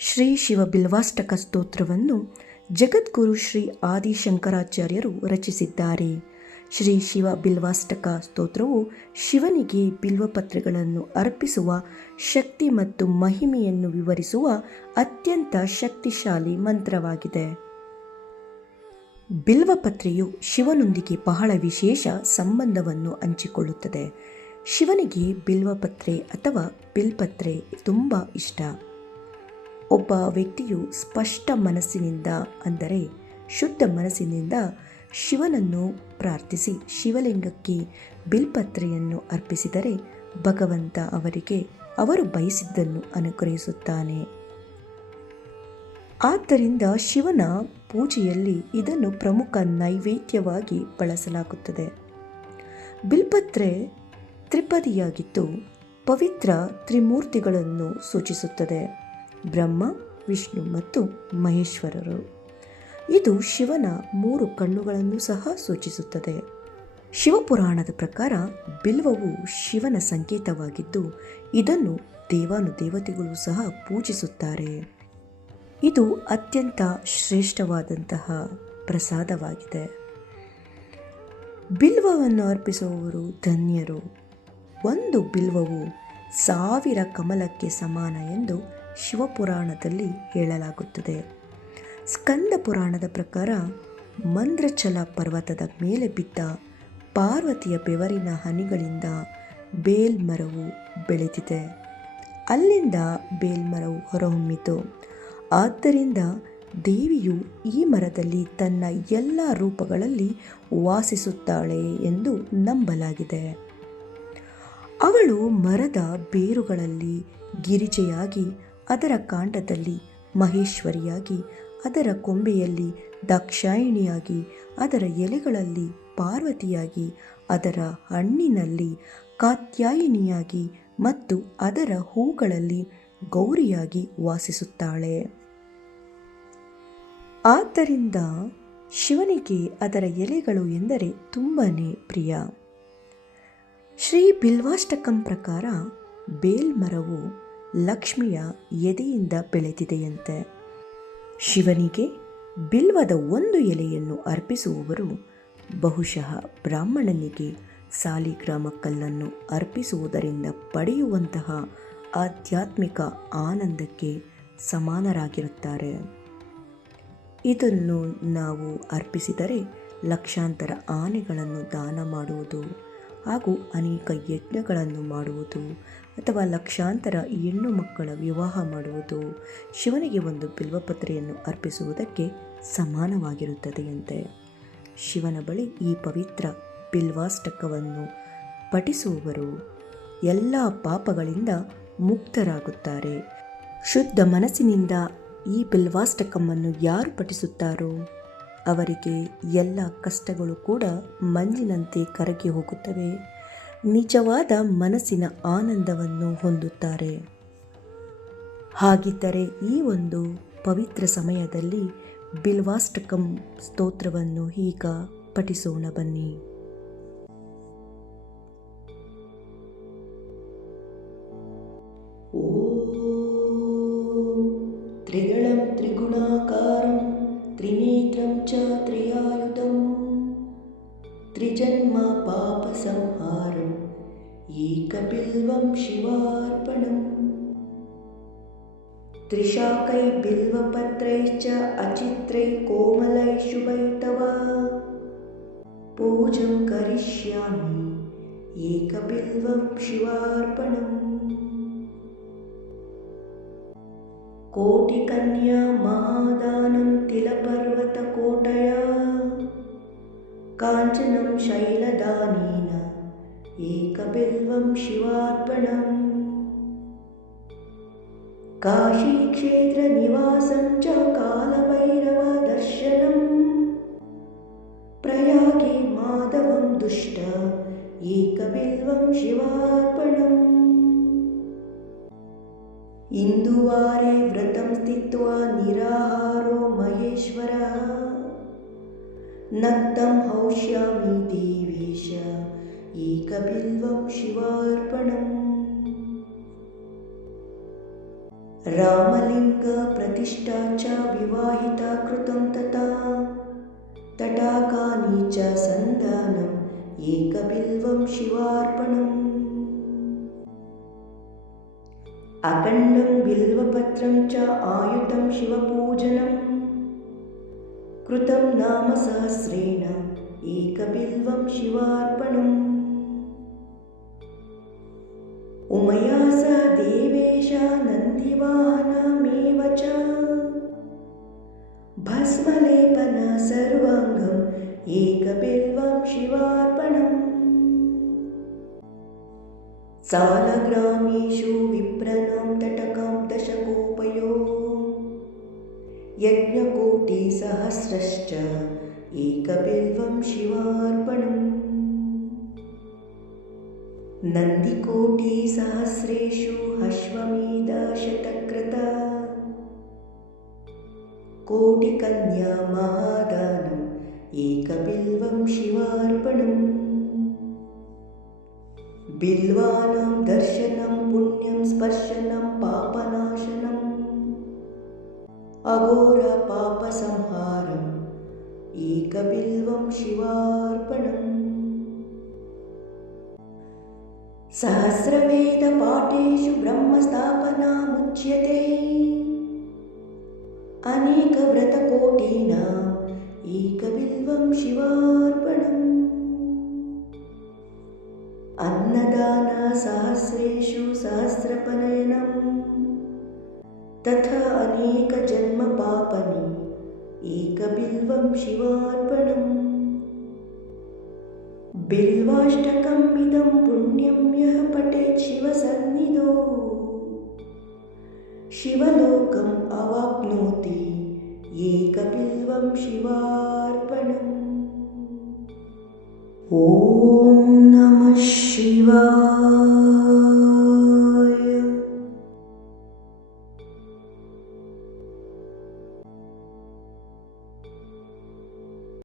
ಶ್ರೀ ಶಿವ ಬಿಲ್ವಾಷ್ಟಕ ಸ್ತೋತ್ರವನ್ನು ಜಗದ್ಗುರು ಶ್ರೀ ಆದಿಶಂಕರಾಚಾರ್ಯರು ರಚಿಸಿದ್ದಾರೆ. ಶ್ರೀ ಶಿವ ಬಿಲ್ವಾಷ್ಟಕ ಸ್ತೋತ್ರವು ಶಿವನಿಗೆ ಬಿಲ್ವಪತ್ರೆಗಳನ್ನು ಅರ್ಪಿಸುವ ಶಕ್ತಿ ಮತ್ತು ಮಹಿಮೆಯನ್ನು ವಿವರಿಸುವ ಅತ್ಯಂತ ಶಕ್ತಿಶಾಲಿ ಮಂತ್ರವಾಗಿದೆ. ಬಿಲ್ವಪತ್ರೆಯು ಶಿವನೊಂದಿಗೆ ಬಹಳ ವಿಶೇಷ ಸಂಬಂಧವನ್ನು ಹಂಚಿಕೊಳ್ಳುತ್ತದೆ. ಶಿವನಿಗೆ ಬಿಲ್ವಪತ್ರೆ ಅಥವಾ ಬಿಲ್ಪತ್ರೆ ತುಂಬ ಇಷ್ಟ. ಒಬ್ಬ ವ್ಯಕ್ತಿಯು ಸ್ಪಷ್ಟ ಮನಸ್ಸಿನಿಂದ, ಅಂದರೆ ಶುದ್ಧ ಮನಸ್ಸಿನಿಂದ ಶಿವನನ್ನು ಪ್ರಾರ್ಥಿಸಿ ಶಿವಲಿಂಗಕ್ಕೆ ಬಿಲ್ಪತ್ರೆಯನ್ನು ಅರ್ಪಿಸಿದರೆ ಭಗವಂತ ಅವರಿಗೆ ಅವರು ಬಯಸಿದ್ದನ್ನು ಅನುಗ್ರಹಿಸುತ್ತಾನೆ. ಆದ್ದರಿಂದ ಶಿವನ ಪೂಜೆಯಲ್ಲಿ ಇದನ್ನು ಪ್ರಮುಖ ನೈವೇದ್ಯವಾಗಿ ಬಳಸಲಾಗುತ್ತದೆ. ಬಿಲ್ಪತ್ರೆ ತ್ರಿಪದಿಯಾಗಿದ್ದು ಪವಿತ್ರ ತ್ರಿಮೂರ್ತಿಗಳನ್ನು ಸೂಚಿಸುತ್ತದೆ: ಬ್ರಹ್ಮ, ವಿಷ್ಣು ಮತ್ತು ಮಹೇಶ್ವರರು. ಇದು ಶಿವನ 3 ಕಣ್ಣುಗಳನ್ನು ಸಹ ಸೂಚಿಸುತ್ತದೆ. ಶಿವಪುರಾಣದ ಪ್ರಕಾರ ಬಿಲ್ವವು ಶಿವನ ಸಂಕೇತವಾಗಿದ್ದು ಇದನ್ನು ದೇವಾನುದೇವತೆಗಳು ಸಹ ಪೂಜಿಸುತ್ತಾರೆ. ಇದು ಅತ್ಯಂತ ಶ್ರೇಷ್ಠವಾದಂತಹ ಪ್ರಸಾದವಾಗಿದೆ. ಬಿಲ್ವವನ್ನು ಅರ್ಪಿಸುವವರು ಧನ್ಯರು. ಒಂದು ಬಿಲ್ವವು 1000 ಕಮಲಕ್ಕೆ ಸಮಾನ ಎಂದು ಶಿವಪುರಾಣದಲ್ಲಿ ಹೇಳಲಾಗುತ್ತದೆ. ಸ್ಕಂದ ಪುರಾಣದ ಪ್ರಕಾರ ಮಂದ್ರಚಲ ಪರ್ವತದ ಮೇಲೆ ಬಿದ್ದ ಪಾರ್ವತಿಯ ಬೆವರಿನ ಹನಿಗಳಿಂದ ಬೇಲ್ಮರವು ಬೆಳೆದಿದೆ. ಅಲ್ಲಿಂದ ಬೇಲ್ಮರವು ಹೊರಹೊಮ್ಮಿತು. ಆದ್ದರಿಂದ ದೇವಿಯು ಈ ಮರದಲ್ಲಿ ತನ್ನ ಎಲ್ಲ ರೂಪಗಳಲ್ಲಿ ವಾಸಿಸುತ್ತಾಳೆ ಎಂದು ನಂಬಲಾಗಿದೆ. ಅವಳು ಮರದ ಬೇರುಗಳಲ್ಲಿ ಗಿರಿಜೆಯಾಗಿ, ಅದರ ಕಾಂಡದಲ್ಲಿ ಮಹೇಶ್ವರಿಯಾಗಿ, ಅದರ ಕೊಂಬೆಯಲ್ಲಿ ದಾಕ್ಷಾಯಿಣಿಯಾಗಿ, ಅದರ ಎಲೆಗಳಲ್ಲಿ ಪಾರ್ವತಿಯಾಗಿ, ಅದರ ಹಣ್ಣಿನಲ್ಲಿ ಕಾತ್ಯಾಯಿನಿಯಾಗಿ ಮತ್ತು ಅದರ ಹೂಗಳಲ್ಲಿ ಗೌರಿಯಾಗಿ ವಾಸಿಸುತ್ತಾಳೆ. ಆದ್ದರಿಂದ ಶಿವನಿಗೆ ಅದರ ಎಲೆಗಳು ಎಂದರೆ ತುಂಬನೇ ಪ್ರಿಯ. ಶ್ರೀ ಬಿಲ್ವಾಷ್ಟಕಂ ಪ್ರಕಾರ ಬೇಲ್ಮರವು ಲಕ್ಷ್ಮಿಯ ಎದೆಯಿಂದ ಬೆಳೆದಿದೆಯಂತೆ. ಶಿವನಿಗೆ ಬಿಲ್ವದ ಒಂದು ಎಲೆಯನ್ನು ಅರ್ಪಿಸುವವರು ಬಹುಶಃ ಬ್ರಾಹ್ಮಣನಿಗೆ ಸಾಲಿಗ್ರಾಮ ಕಲ್ಲನ್ನು ಅರ್ಪಿಸುವುದರಿಂದ ಪಡೆಯುವಂತಹ ಆಧ್ಯಾತ್ಮಿಕ ಆನಂದಕ್ಕೆ ಸಮಾನರಾಗಿರುತ್ತಾರೆ. ಇದನ್ನು ನಾವು ಅರ್ಪಿಸಿದರೆ ಲಕ್ಷಾಂತರ ಆನೆಗಳನ್ನು ದಾನ ಮಾಡುವುದು ಹಾಗೂ ಅನೇಕ ಯಜ್ಞಗಳನ್ನು ಮಾಡುವುದು ಅಥವಾ ಲಕ್ಷಾಂತರ ಹೆಣ್ಣು ಮಕ್ಕಳ ವಿವಾಹ ಮಾಡುವುದು ಶಿವನಿಗೆ ಒಂದು ಬಿಲ್ವಪತ್ರೆಯನ್ನು ಅರ್ಪಿಸುವುದಕ್ಕೆ ಸಮಾನವಾಗಿರುತ್ತದೆಯಂತೆ. ಶಿವನ ಬಳಿ ಈ ಪವಿತ್ರ ಬಿಲ್ವಾಷ್ಟಕವನ್ನು ಪಠಿಸುವವರು ಎಲ್ಲ ಪಾಪಗಳಿಂದ ಮುಕ್ತರಾಗುತ್ತಾರೆ. ಶುದ್ಧ ಮನಸ್ಸಿನಿಂದ ಈ ಬಿಲ್ವಾಷ್ಟಕವನ್ನು ಯಾರು ಪಠಿಸುತ್ತಾರೋ ಅವರಿಗೆ ಎಲ್ಲ ಕಷ್ಟಗಳು ಕೂಡ ಮಂಜಿನಂತೆ ಕರಗಿ ಹೋಗುತ್ತವೆ. ನಿಜವಾದ ಮನಸ್ಸಿನ ಆನಂದವನ್ನು ಹೊಂದುತ್ತಾರೆ. ಹಾಗಿದ್ದರೆ ಈ ಒಂದು ಪವಿತ್ರ ಸಮಯದಲ್ಲಿ ಬಿಲ್ವಾಷ್ಟಕಂ ಸ್ತೋತ್ರವನ್ನು ಈಗ ಪಠಿಸೋಣ ಬನ್ನಿ. ತ್ರಿದಳಂ ತ್ರಿಗುಣಾಕಾರಂ ತ್ರಿನೇತ್ರಂ ಚ ತ್ರಿಯಾಯುಧಂ ತ್ರಿಜನ್ಮ ಪಾಪ ಸಂಹಾರಂ ಏಕಬಿಲ್ವಂ ಶಿವಾರ್ಪಣಂ ತ್ರಿಶಾಕೈ ಬಿಲ್ವಪತ್ರೈ ಚ ಅಚಿತ್ರೈ ಕೋಮಲೈ ಶುಭೈ ತವ ಪೂಜಂ ಕರಿಷ್ಯಾಮಿ ಏಕಬಿಲ್ವಂ ಶಿವಾರ್ಪಣಂ ಕೋಟಿಕನ್ಯಾ ಮಹಾದಾನಂ ತಿಲಪರ್ವತ ಕೋಟಯ ಕಾಂಚನಂ ಶೈಲದಾನೇನ ಏಕಬಿಲ್ವಂ ಶಿವಾರ್ಪಣಂ ಕಾಶಿ ಕ್ಷೇತ್ರ ನಿವಾಸಂ ಚ ಕಾಲಭೈರವ ದರ್ಶನಂ ಪ್ರಯಾಗೆ ಮಾಧವಂ ದುಷ್ಟ ಏಕಬಿಲ್ವಂ ಶಿವಾರ್ಪಣಂ ಇಂದುವಾರೆ ವ್ರತಂ ಸ್ಥಿತ್ವಾ ನಿರಾಹಾರೋ ಮಹೇಶ್ವರ ನಕ್ತಂ ಹೌಷ್ಯಾಮಿ ದೇವೇಶ ಏಕಬಿಲ್ವಂ ಶಿವಾರ್ಪಣಂ रामलिङ्गप्रतिष्ठा च विवाहिता कृतं तथा तटाकानि च सन्धानम् एकबिल्वं शिवार्पणम् अखण्डं बिल्वपत्रं च आयुतं शिवपूजनं कृतं नाम सहस्रेण एकबिल्वं शिवार्पणम् उमया सह देवेश नन्दिवाहनमेव च भस्मलेपन सर्वाङ्गम् एकबिल्वं शिवार्पणम् सालग्रामेषु विप्रणां तटकां दशकोपयो यज्ञकोटिसहस्रश्च एकबिल्वं शिवार्पणम् नन्दिकोटिसहस्रेषु अश्वमेधशतक्रत कोटिकन्या महादानम् एकबिल्वं शिवार्पणम् बिल्वानां दर्शनं पुण्यं स्पर्शनं पापनाशनम् अघोरपापसंहारम् एकबिल्वं शिवार्पणम् सहस्रवेदपाठेषु ब्रह्मस्थापनामुच्यते अनेकव्रतकोटीनाम् एकबिल्वं शिवार्पणम् अन्नदानसहस्रेषु सहस्रपनयनम् तथा अनेकजन्मपापनि एकबिल्वं शिवार्पणम् बिल्वाष्टकमिदं पुण्यं यः पठेत् शिवसन्निधौ शिवलोकम् अवाप्नोति एकबिल्वं शिवार्पणम्। ॐ नमः शिवाय।